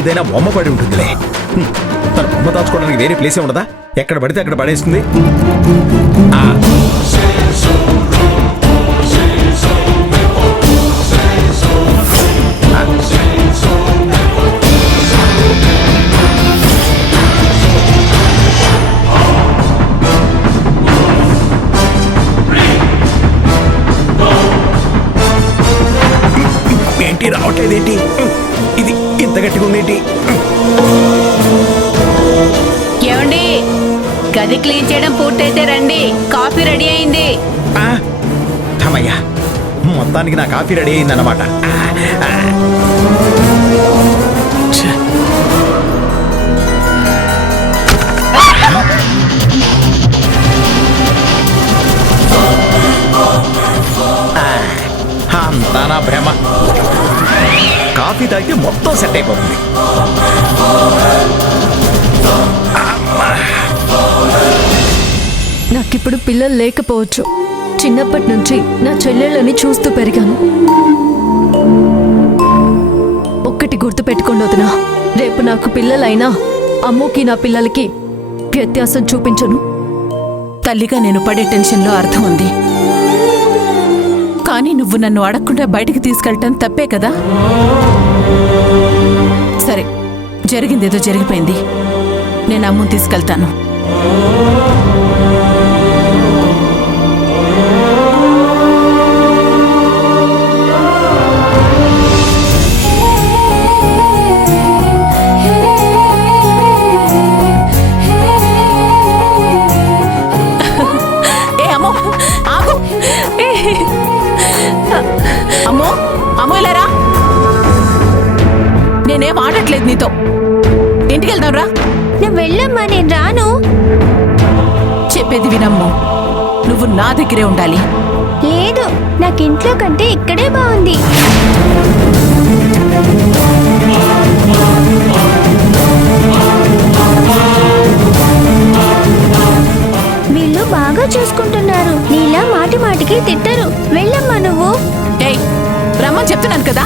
ఏదైనా బొమ్మ పడి ఉంటుందిలే. తన బొమ్మ దాచుకోవడానికి వేరే ప్లేసే ఉండదా? ఎక్కడ పడితే అక్కడ పడేస్తుంది. ఏంటి రావట్లేదేంటి? ఇది ఇంత గట్టిగా ఉందేంటి? ఏమండి, గది క్లీన్ చేయడం పూర్తయితే రండి, కాఫీ రెడీ అయింది. అమ్మయ్యా, మొత్తానికి నా కాఫీ రెడీ అయిందన్నమాట. అంతా నా భ్రమ. కాఫీ తాగితే మొత్తం సెట్ అయిపోతుంది. నాకిప్పుడు పిల్లలు లేకపోవచ్చు. చిన్నప్పటి నుంచి నా చెల్లెళ్ళని చూస్తూ పెరిగాను. ఒక్కటి గుర్తు పెట్టుకోండి వదినా, రేపు నాకు పిల్లలైనా అమ్ముకి నా పిల్లలకి వ్యత్యాసం చూపించను. తల్లిగా నేను పడే టెన్షన్లో అర్థం ఉంది. కానీ నువ్వు నన్ను అడగకుండా బయటికి తీసుకెళ్ళటం తప్పే కదా. సరే, జరిగిందేదో జరిగిపోయింది. నేను అమ్ముని తీసుకెళ్తాను. అమ్మో అమ్మో, ఇలారా. నేనేం ఆడట్లేదు నీతో. ఇంటికి వెళ్దాం రా. నువ్వు వెళ్ళమ్మా, నేను రాను. చెప్పేది వినమ్మో, నువ్వు నా దగ్గరే ఉండాలి. లేదు, నాకు ఇంట్లో కంటే ఇక్కడే బాగుంది. వీళ్ళు బాగా చూసుకుంటున్నారు. నీలా మాటి మాటికి తిట్టరు. వెళ్ళమ్మా నువ్వు. ఏయ్, రమ్మని చెప్తున్నాను కదా.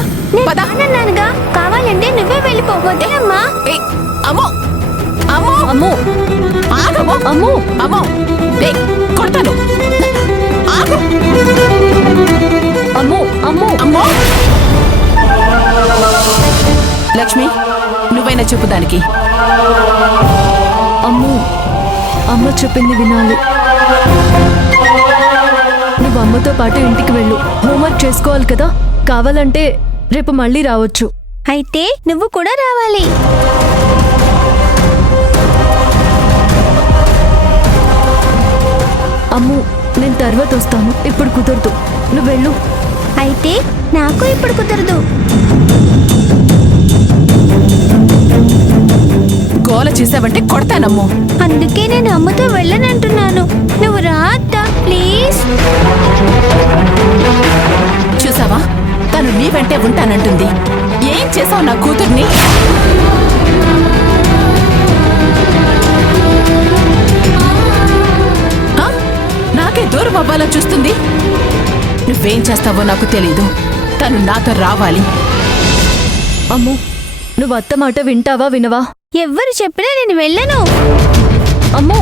అన్నానుగా, కావాలంటే నువ్వే వెళ్ళిపోతే అమ్మా. అమ్మో అమ్మో అమ్మో ఆగమ్మో, అమ్మో అమ్మో, ఏయ్ కొడతాను. ఆగు. అమ్మో అమ్మో అమ్మో. లక్ష్మి, నువ్వైనా చెప్పు దానికి. అమ్మో, అమ్మ చెప్పింది వినాలి. నువ్వు అమ్మతో పాటు ఇంటికి వెళ్ళు. హోంవర్క్ చేసుకోవాలి కదా. కావాలంటే రేపు మళ్ళీ రావచ్చు. అయితే నువ్వు కూడా రావాలి. అమ్ము, నేను తర్వాత వస్తాను. ఇప్పుడు కుదరదు, నువ్వు వెళ్ళు. అయితే నాకు ఇప్పుడు కుదరదు. గోల చేసావంటే కొడతానమ్మో. అందుకే నేను అమ్మతో వెళ్ళనంటున్నాను. నువ్వు రా అత్త, ప్లీజ్. చూసావా, తను నీ వెంటే ఉంటానంటుంది. ఏం చేసావు నా కూతుర్ని? నాకే దూరం అవ్వాలని చూస్తుంది. నువ్వేం చేస్తావో నాకు తెలీదు. తను నాతో రావాలి. అమ్ము, నువ్వు అత్త మాట వింటావా వినవా? ఎవ్వరు చెప్పినా నేను వెళ్ళను. అమ్మో.